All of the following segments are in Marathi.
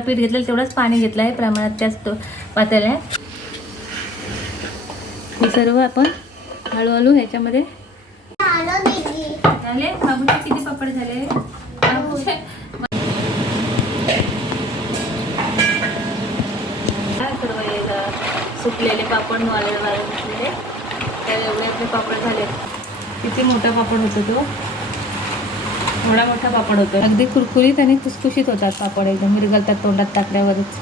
जेवढं पीठ घेतलं तेवढंच पाणी घेतलं आहे प्रमाणात त्याच पातळ्या हे सर्व आपण हळूहळू ह्याच्यामध्ये झाले. बाबूचे किती पापड झाले? सुकलेले पापड वाळे वाळे तर एवढे आपले पापड झाले. किती मोठा पापड होतो तो? एवढा मोठा पापड होतो. अगदी कुरकुरीत आणि खुसखुशीत होतात पापड एकदम विरगलतात तोंडात टाकल्यावरच.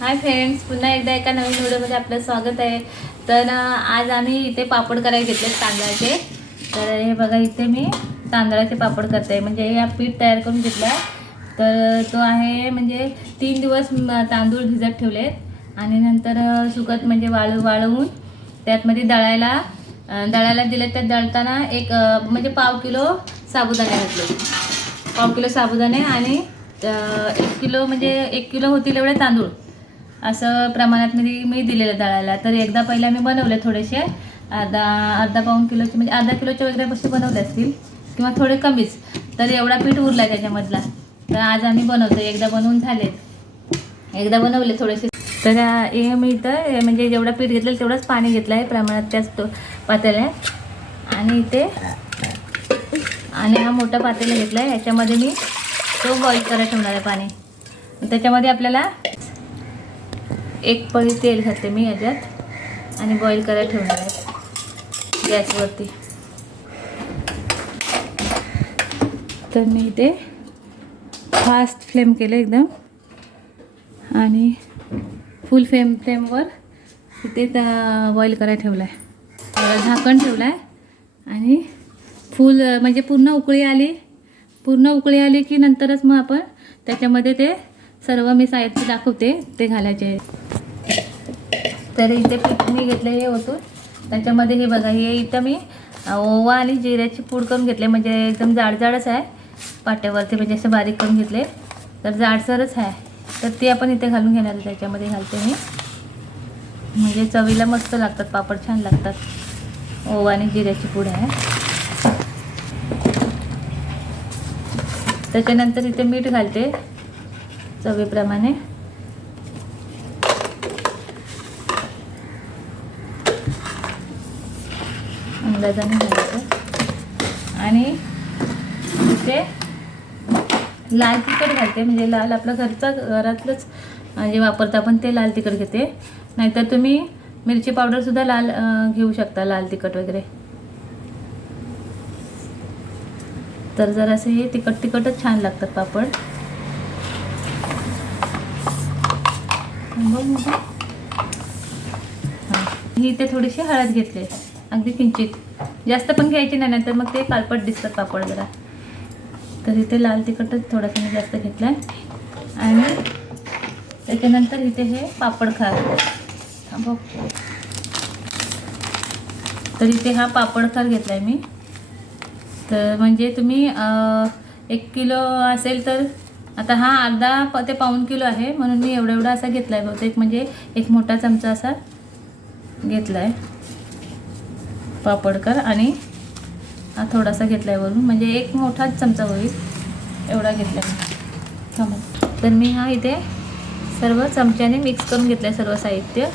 हाय फ्रेंड्स पुन्हा एकदा एका नवीन व्हिडिओमध्ये आपलं स्वागत आहे. तर आज आम्ही इथे पापड करायला घेतले तांदळाचे. तर हे बघा इथे मी तांदळाचे पापड करते. म्हणजे हे पीठ तयार करून घेतलं आहे तर तो आहे म्हणजे तीन दिवस म- तांदूळ भिजत ठेवलेत. आणि नंतर सुकत म्हणजे वाळू वाळवून त्यातमध्ये दळायला दळायला दिले त्यात दळताना एक म्हणजे पाव किलो साबुदाणे घातले. पाव किलो साबुदाणे आणि एक किलो म्हणजे एक किलो होतील एवढे तांदूळ. असं प्रमाणात मी मी दिलेलं दळायला. तर एकदा पहिले मी बनवले थोडेसे. अर्धा अर्धा पाऊन किलोचे म्हणजे अर्धा किलोचे वगैरे कसे बनवले असतील. किंवा थोडे कमीच. तर एवढा पीठ उरला आहे त्याच्यामधला. तर आज आम्ही बनवतो. एकदा बनवून झाले एकदा बनवले थोडेसे. तर हे मी इथं म्हणजे जेवढं पीठ घेतलं तेवढंच पाणी घेतलं आहे. प्रमाणात त्याच तो पातेल्या. आणि इथे आणि हा मोठा पातेला घेतला आहे. याच्यामध्ये मी तो बॉईल करायला ठेवणार आहे पाणी. त्याच्यामध्ये आपल्याला एक पळी तेल घातले मी याच्यात. आणि बॉईल करायला ठेवणार आहे. गॅसवरती. तर मी इथे फास्ट फ्लेम केलं एकदम. आणि फुल फ्लेम फ्लेमवर इथे बॉईल करायला ठेवला आहे झाकण ठेवलं आहे आणि फुल म्हणजे पूर्ण उकळी आली. पूर्ण उकळी आली की नंतरच मग आपण त्याच्यामध्ये ते सर्व मी साहित्य दाखवते ते घालायचे. तर इथे पीठ मी घेतलं हे होतं त्याच्यामध्ये हे बघा हे इथं मी ओवा आणि जिऱ्याची पूड करून घेतले म्हणजे एकदम जाडजाडच आहे पाट्यावरती म्हणजे असं बारीक करून घेतले तर जाडसरच आहे. तर ते आपण इथे घालून घेणार त्याच्यामध्ये घालते मी. म्हणजे चवीला मस्त लागतात पापड छान लागतात. ओवा आणि जिऱ्याची पूड आहे. त्याच्यानंतर इथे मीठ घालते चवीप्रमाणे. अंदाजाने घालायचं आणि इथे लाल तिखट घालते म्हणजे लाल आपलं घरचा घरातलंच म्हणजे जे वापरतं आपण ते लाल तिखट घेते. नाहीतर तुम्ही मिरची पावडरसुद्धा लाल घेऊ शकता लाल तिखट वगैरे. तर जर असे हे तिखट तिखटच छान लागतात पापड. ही ते थोडीशी हळद घेतली अगदी किंचित. जास्त पण घ्यायची नाही तर मग ते कालपट दिसतात पापड जरा. तर इथे लाल तिखटच थोडंसं मी जास्त घेतलं आहे आणि त्याच्यानंतर इथे हे पापड खा बघ. तर इथे हा पापड खार घेतला आहे मी. तर म्हणजे तुम्ही एक किलो असेल तर आता हा अर्धा प ते पाऊण किलो आहे. म्हणून मी एवढा एवढा असा घेतला आहे बहुतेक म्हणजे एक मोठा चमचा असा घेतला आहे पापडकर आणि हा थोडासा घेतला आहे वरून. म्हणजे एक मोठाच चमचा होईल. एवढा घेतला आहे तर मी हा इथे सर्व चमच्याने मिक्स करून घेतलं आहे सर्व साहित्य.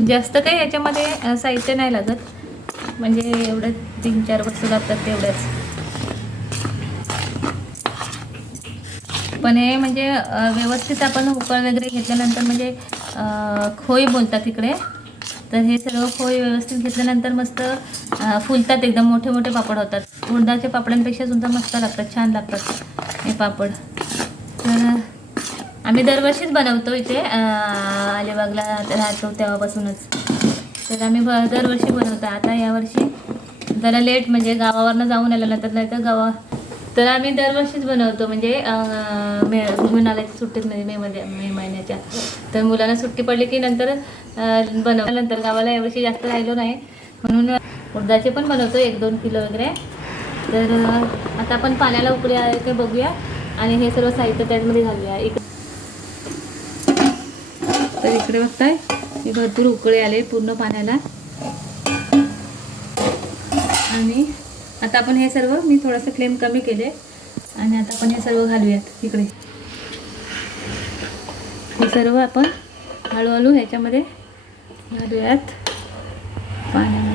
जास्त काही याच्यामध्ये साहित्य नाही लागत. म्हणजे एवढं तीन चार वस्तू लागतात तेवढ्याच. पण हे म्हणजे व्यवस्थित आपण उकळ वगैरे घेतल्यानंतर म्हणजे खोई बोलतात तिकडे. तर हे सर्व खोय व्यवस्थित घेतल्यानंतर मस्त फुलतात एकदम मोठे मोठे पापड होतात. उडदाच्या पापडांपेक्षा सुद्धा मस्त लागतात छान लागतात हे पापड. तर आम्ही दरवर्षीच बनवतो इथे. अलिबागला राहतो तेव्हापासूनच. तर आम्ही ब दरवर्षी बनवतो. आता यावर्षी जरा लेट म्हणजे गावावरनं जाऊन आलं नंतर नाही तर गावा तर आम्ही दरवर्षीच बनवतो. म्हणजे मे उन्हाळ्याच्या सुट्टीत म्हणजे मेमध्ये मे महिन्याच्या. तर मुलांना सुट्टी पडली की नंतर बनवल्यानंतर गावाला यावर्षी जास्त राहिलो नाही. म्हणून उडदाचे पण बनवतो. एक दोन किलो वगैरे. तर आता आपण पाण्याला उकळी आहे ते बघूया. आणि हे सर्व साहित्य त्यामध्ये घालूया. इकडे तर इकडे बघताय. मी भरपूर उकळे आले पूर्ण पाण्याला. आणि आता आपण हे सर्व मी थोडंसं फ्लेम कमी केले. आणि आता आपण हे सर्व घालूयात इकडे. हे सर्व आपण हळूहळू ह्याच्यामध्ये घालूयात. पाण्या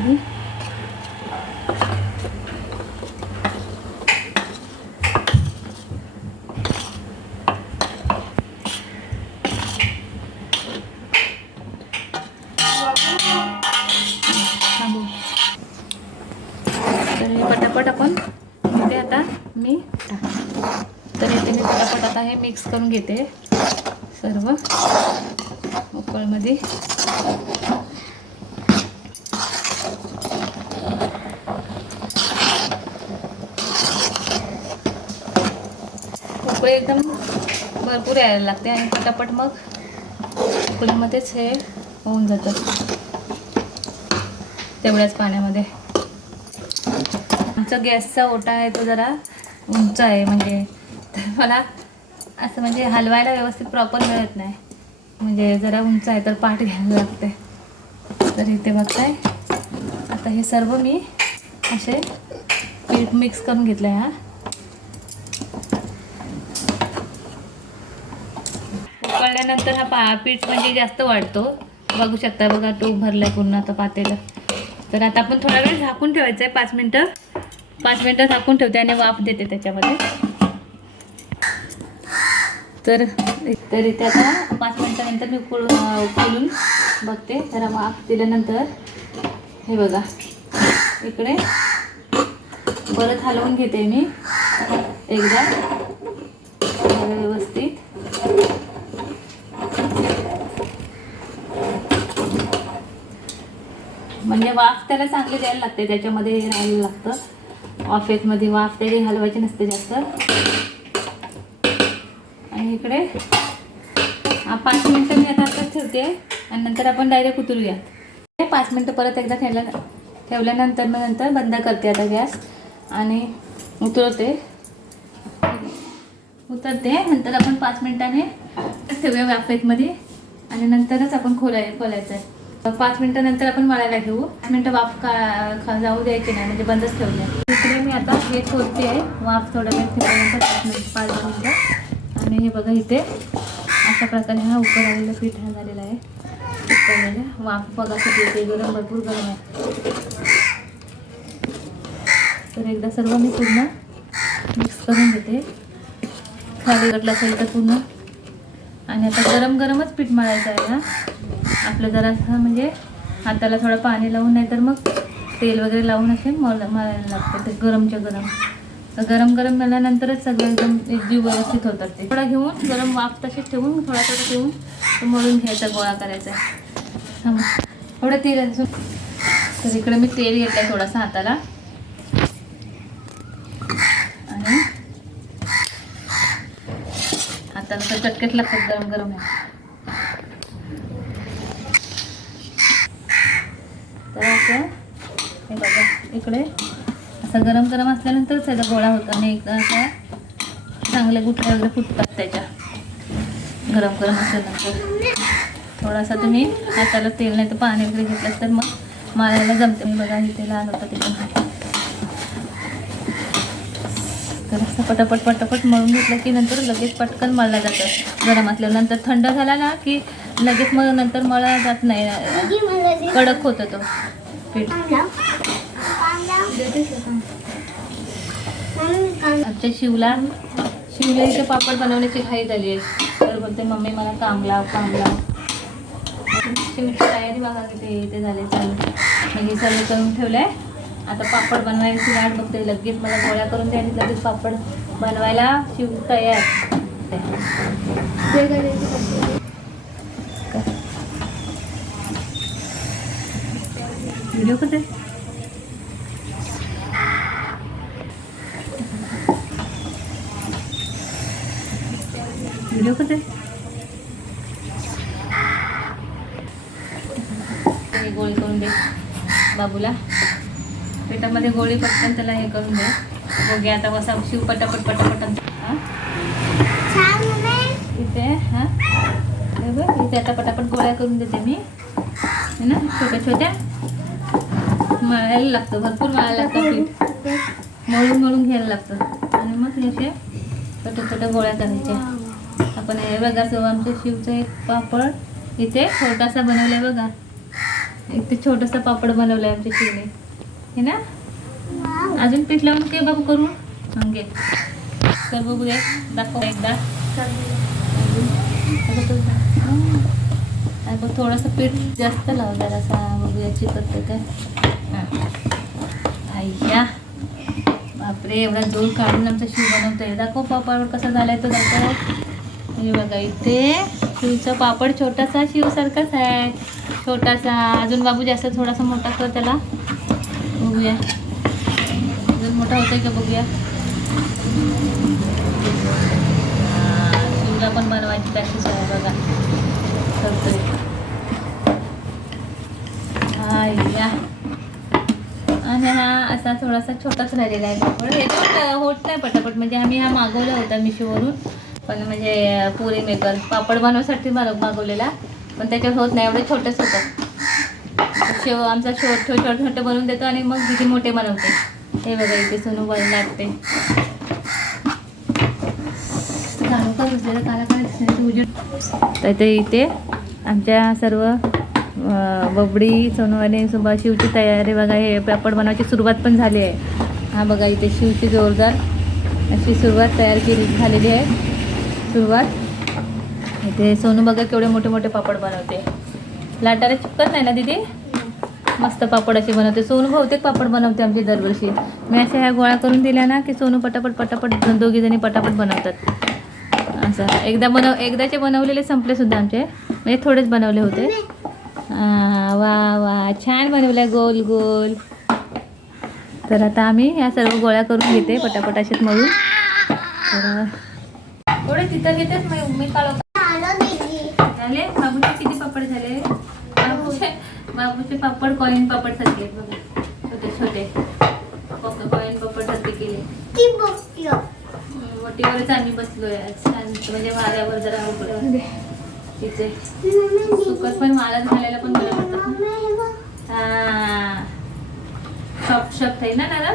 तर पटापट आपण ते आता मी तर इथे मी पटापट आता हे मिक्स करून घेते सर्व उकळमध्ये उकळी एकदम भरपूर यायला लागते आणि पटापट मग उकळीमध्येच हे होऊन जातं. तेवढ्याच पाण्यामध्ये. आमचा गॅसचा ओटा आहे तो जरा उंच आहे म्हणजे तर मला असं म्हणजे हलवायला व्यवस्थित प्रॉपर मिळत नाही. म्हणजे जरा उंच आहे तर पाठ घ्यायला लागते तर इथे बघताय. आता हे सर्व मी असे पीठ मिक्स करून घेतलं आहे हा. उकळल्यानंतर हा पा पीठ म्हणजे जास्त वाढतो. बघू शकता बघा टोप आहे पूर्ण आता पातेलं. तर आता आपण थोडा वेळ झाकून ठेवायचं आहे पाच मिनटं. पाच मिनटं झाकून ठेवते आणि वाफ देते त्याच्यामध्ये. तर तर इथे आता पाच मिनटानंतर मी उकळून उकळून बघते. जरा वाफ दिल्यानंतर हे बघा. इकडे परत हलवून घेते मी. एकदा व्यवस्थित. म्हणजे वाफ त्याला चांगली द्यायला लागते त्याच्यामध्ये राहायला लागतं. वाफेतमध्ये वाफ तरी हलवायचे नसते जास्त. आणि इकडे पाच मिनटं मी आता आताच ठेवते आणि नंतर आपण डायरेक्ट उतरूया. पाच मिनटं परत एकदा ठेवल्या ठेवल्यानंतर मग नंतर बंद करते आता गॅस आणि उतरवते. उतरते नंतर आपण पाच मिनिटाने ठेवूया वाफेतमध्ये आणि नंतरच आपण खोलाय खोलायचं आहे. पाच मिनिटानंतर आपण मळायला घेऊ. पाच मिनटं वाफ का खा जाऊ द्यायची नाही म्हणजे बंदच ठेवलं इकडे मी आता हे खोदते आहे वाफ थोडा वेळ ठेवल्यानंतर पाच मिनिट पाच मिनिटं. आणि हे बघा इथे अशा प्रकारे हा उकळ आलेला पीठ हा झालेला आहे. वाफ बघा किती गरम भरपूर गरम आहे. तर एकदा सर्व मी पूर्ण मिक्स करून घेते. खाली गटला असेल तर पूर्ण. आणि आता गरम गरमच पीठ मळायचं आहे ना आपलं जरासं म्हणजे हाताला थोडं पाणी लावून नाही तर मग तेल वगैरे लावून असे मळ मळायला लागतं ते गरमच्या गरम. तर गरम गरम झाल्यानंतरच सगळं एकदम एकजीव व्यवस्थित होतात ते. थोडा घेऊन गरम वाफ तसेच ठेवून थोडा थोडा ठेवून तो मळून घ्यायचा गोळा करायचा. थांबा. थोडं तेल अजून. तर इकडे मी तेल घेतलं आहे थोडासा हाताला. आणि आता तर चटकेच लागतात गरम गरम असं हे बघा इकडे. असं गरम गरम असल्यानंतरच त्याचा गोळा होतो आणि एकदा असा चांगले गुठल्या वगैरे फुटतात त्याच्या. गरम गरम असल्यानंतर. थोडासा तुम्ही हाताला तेल नाही तर पाणी वगैरे घेतलं तर मग मारायला जमते. मी बघा इथे लहान होता तिकडून असं पटापट पटापट मळून घेतलं की नंतर लगेच पटकन मळला जातं. गरम असल्यावर नंतर थंड झाला ना की लगेच मग नंतर मळला जात नाही. कडक होतं तो. आमच्या शिवला शिवला इथे पापड बनवण्याची घाई झाली आहे. तर बोलते मम्मी मला काम लाव काम लाव शिवची तयारी बघा किती इथे झाले चालू मी हे सर्व करून ठेवलंय. आता पापड बनवायची वाट बघते. लगेच मला गोळ्या करून द्या आणि लगेच पापड बनवायला शिव तयार. व्हिडिओ कुठे व्हिडिओ कुठे हे गोळी करून दे बाबूला. पेटामध्ये गोळी पटकन त्याला हे करून दे. बघे आता वसा शिव पटापट पटापट हां? इथे हां? हे बघ इथे आता पटापट गोळ्या करून देते मी. है ना छोट्या छोट्या. मळायला लागतं. भरपूर मळायला लागतं पीठ मळून मळून घ्यायला लागतं. आणि मग हे असे छोट्या छोट्या गोळ्या करायच्या. आपण हे बघा सो आमच्या शिवचं एक पापड इथे छोटासा बनवलाय बघा. इथे छोटासा पापड बनवलाय आमच्या शिवने. हे ना? अजून पीठ लावून ते बाबू करू? हं, घे. तर बघूया. दाखव एकदा. अगं आणि बघ थोडंसं पीठ जास्त लाव जरासा बघूया चिकटते काय हां. आय्या बापरे एवढा जोर काढून आमचा शिव बनवतोय. दाखव पापड कसा झालाय तो दाखव. हे बघा इथे. शिवचा पापड छोटासा शिवसारखाच आहे. छोटासा. अजून बाबू जास्त थोडासा मोठा कर त्याला. बघूया. अजून मोठा होतोय का बघूया. शिवला पण बनवायची प्रॅक्टिस आहे बघा. आणि हा असा थोडासा छोटाच राहिलेला आहे. पापड पण होत नाही पटापट. म्हणजे आम्ही हा मागवला होता मिशोवरून. पण म्हणजे पुरी मेकर पापड बनवण्यासाठी मागवलेला. पण त्याच्यात होत नाही. एवढे छोटेच होतात शेव आमचा छोट छोट छोटे छोटे बनवून देतो आणि मग तिथे मोठे बनवते. हे बघा इथे सोनू बन लागते तर ते इथे आमच्या सर्व बबडी सोनवाने सुभा शिवची तयारी बघा हे पापड बनवायची सुरुवात पण झाली आहे. हा बघा इथे शिवची जोरदार अशी सुरुवात तयार केली झालेली आहे. सुरुवात. इथे सोनू बघा केवढे मोठे मोठे पापड बनवते. लाटाला चिपकत नाही ना दीदी? मस्त पापड असे बनवते. सोनू बहुतेक पापड बनवते आमची दरवर्षी. मी अशा ह्या गोळा करून दिल्या ना की सोनू पटापट पटापट दोघीजणी पटापट बनवतात. असं. एकदा बनव एकदाचे बनवलेले संपले सुद्धा आमचे. म्हणजे थोडेच बनवले होते. वा वा. छान बनवलं गोल गोल. तर आता आम्ही ह्या सर्व गोळ्या करून घेते पटापट असेच मळून. तर थोडे तिथं घेतेच मी मी काढ झाले? बाबूचे किती पापड झाले? बाबूचे बाबूचे पापड कॉईन पापड सारखे बघा. छोटे छोटे. कॉईन पापड सारखे केले? वटीवरच आम्ही बसलोय शांत म्हणजे वाऱ्यावर जरा तिथे सुकत पण वाळत घालायला पण बरं शॉप हा. आहे ना दादा?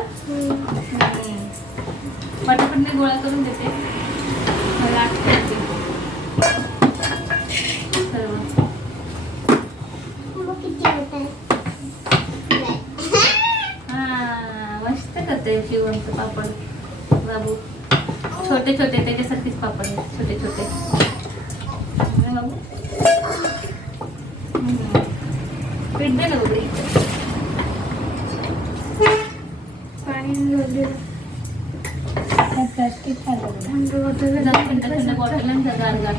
पटापट मी गोळा करून देते. मला आठवते सर्व. हा मस्त करते शिवणचं पापड. बाबू. छोटे छोटे त्याच्यासारखेच पापड आहेत छोटे छोटे ना बाबू हम्म. पीठ दे। ना उघडी थंड थंड बॉटल आणि गार गार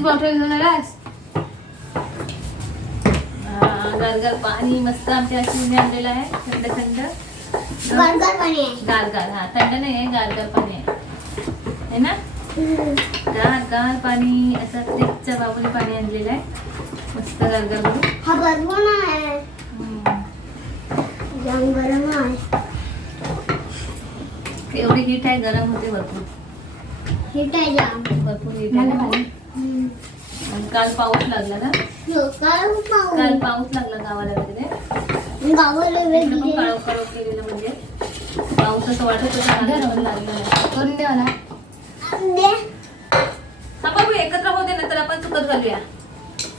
बॉटल घेऊन आलास हा, गार गार पाणी मस्त आमच्या शिवने आणलेलं आहे थंड थंड गार गार हा थंड नाही आहे गार गार पाणी आहे. है ना? गार गार पाणी असं फ्रीजच्या बाबूने पाणी आणलेलं आहे. मस्त गार गार करून हा बरोबर आहे. जाम गरम आहे. एवढी हीट आहे गरम होते भरपूर. हिट आहे जाम. भरपूर हीट आहे ना. काल पाऊस लागला ना? काल काल पाऊस लागला गावाला. केलेलं म्हणजे पाऊस असं वाटत होतं. करून द्या ना. दे एकत्र होते नंतर आपण चुकत घालूया.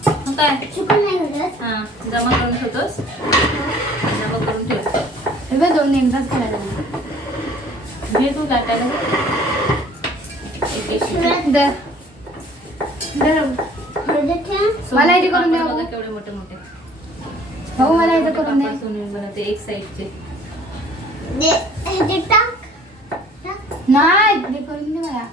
मग काय? चुकून नाही होत हा जमा करून ठेवतोस? जमा करून ठेव. हे दोन एकदाच करायला घे तू लाटायला. एक एक sheet. दे मला इथे करून द्या बघा. केवढे मोठे मोठे. भाऊ मला इथे करून पापड सोनून बनवते एक साईडचे. नाही ते करून दे मला.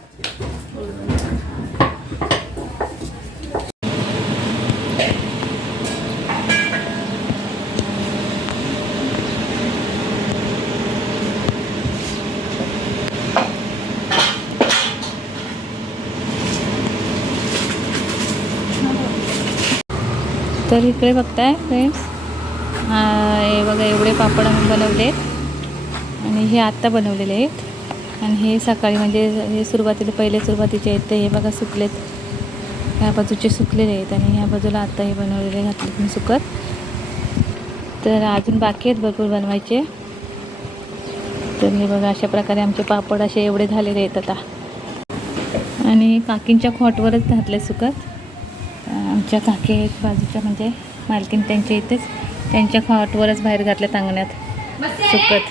तर इकडे बघताय फ्रेंड्स हे बघा एवढे पापड आम्ही बनवले. आणि हे आत्ता बनवलेले आहेत. आणि हे सकाळी म्हणजे हे सुरुवातीला पहिले सुरुवातीचे आहेत ते हे बघा सुकलेत. ह्या बाजूचे सुकलेले आहेत आणि ह्या बाजूला आत्ता हे बनवलेले घातलेत मी सुकत. तर अजून बाकी आहेत भरपूर बनवायचे. तर हे बघा अशा प्रकारे आमचे पापड असे एवढे झालेले आहेत आता. आणि काकींच्या खॉटवरच घातले सुकत. आमच्या काकी आहेत बाजूच्या म्हणजे मालकीन त्यांच्या इथेच. त्यांच्या खाटवरच बाहेर घातल्या अंगण्यात सुकत.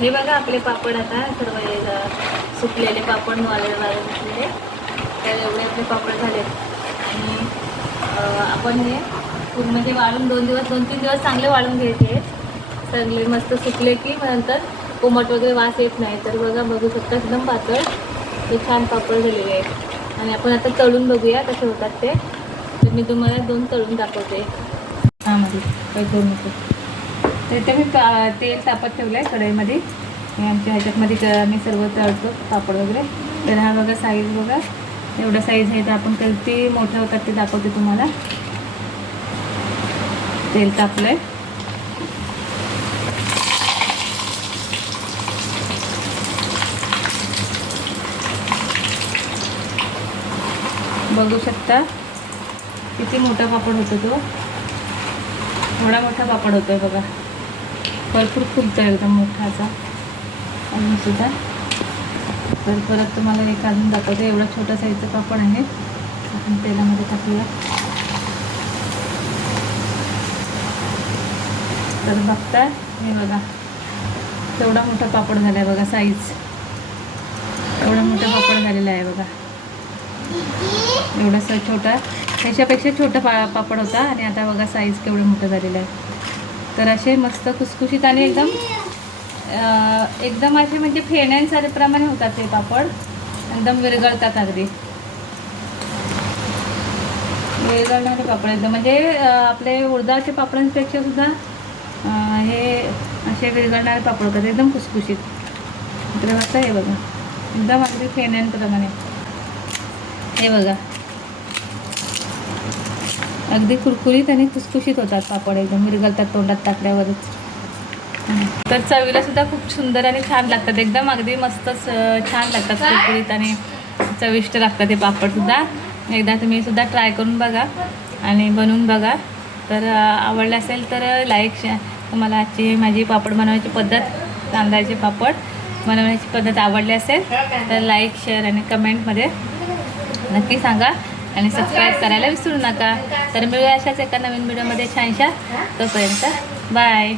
हे बघा आपले पापड आता सर्व सुकलेले पापड घातलेले तर एवढे आपले पापड झाले आणि आपण हे पूर्ण म्हणजे वाळून दोन दिवस दोन तीन दिवस चांगले वाळून घ्यायचे आहेत. सगळे मस्त सुकले की मग नंतर कोमट वगैरे वास येत नाही. तर बघा बघू शकता एकदम पातळ. हे छान पापड झालेले आहेत. आणि आपण आता तळून बघूया कसे होतात ते. तर मी तुम्हाला दोन तळून दाखवते. आधी काही दोन होते तर इथे मी तेल तापत ठेवलं आहे कढईमध्ये आमच्या ह्याच्यातमध्ये मी सर्व तळतो पापड वगैरे. तर हा बघा साईज बघा. एवढा साईज आहे तर आपण किती मोठं होतात ते दाखवते तुम्हाला. तेल तापलं आहे बघू शकता किती मोठा पापड होतो तो. एवढा मोठा पापड होतोय बघा. भरपूर फुलतो एकदम मोठाचा अजून सुद्धा. तर परत तुम्हाला एक अजून दाखवते. एवढा छोटा साईजचा पापड आहे. आपण तेलामध्ये टाकूया. तर बघताय हे बघा. तेवढा मोठा पापड झाला आहे बघा साईज एवढा मोठा पापड झालेला आहे बघा. एवढासा छोटा. ह्याच्यापेक्षा छोटा पा पापड होता आणि आता बघा साईज केवढं मोठं झालेलं आहे तर असे मस्त खुसखुशीत आणि एकदम एकदम असे म्हणजे फेण्यांसारप्रमाणे होतात ते पापड. एकदम विरघळतात अगदी. विरगळणारे पापड एकदम. म्हणजे आपले उडदाचे पापडांपेक्षा सुद्धा हे असे विरघळणारे पापड होतात. एकदम खुसखुशीत. तर असं हे बघा. एकदम अगदी फेण्यांप्रमाणे. हे बघा. अगदी कुरकुरीत आणि खुसखुशीत होतात पापड एकदम मिरगलतात तोंडात टाकल्यावरच. तर चवीला सुद्धा खूप सुंदर आणि छान लागतात. एकदम अगदी मस्तच छान लागतात कुरकुरीत आणि चविष्ट लागतात ते पापडसुद्धा एकदा तुम्ही सुद्धा ट्राय करून बघा आणि बनवून बघा. तर आवडलं असेल तर लाईक शे तुम्हाला आजची माझी पापड बनवायची पद्धत तांदळाचे पापड बनवण्याची पद्धत आवडली असेल तर लाईक शेअर आणि कमेंटमध्ये नक्की सांगा. आणि सबस्क्राईब करायला विसरू नका. तर मिळूया अशाच एका नवीन व्हिडिओमध्ये छानशा. तोपर्यंत बाय